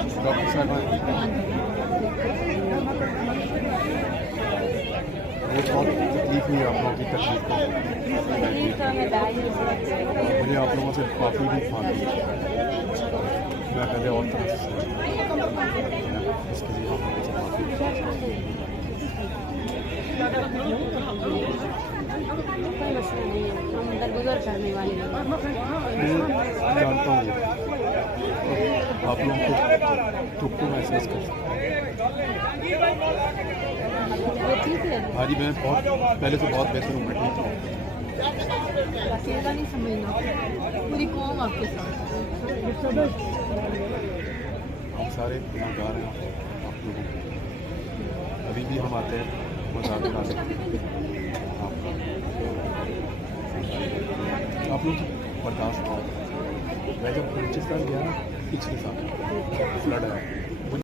Doctor साहब वो बहुत तकलीफ हुई आप लोगों की तकलीफ को। मुझे आप लोगों से काफ़ी भी मालूम है, मैं पहले और तरह से इसके लिए आप लोगों से माफ़ी करने वाले जानता हूँ आप लोगों को दुख को महसूस कर सकते हैं। हमारी बहन बहुत पहले से बहुत बेहतर हूँ मैं, ठीक हूँ। अकेला नहीं समझना, पूरी कौम आपके साथ। आप सारे गुनहगार हैं आप लोगों को। अभी भी हम आते हैं मजाक उड़ा सकते हैं आप लोग बर्दाश्त करो। मैं जब बलूचिस्तान गया ना पिछले साल फ्लड आया,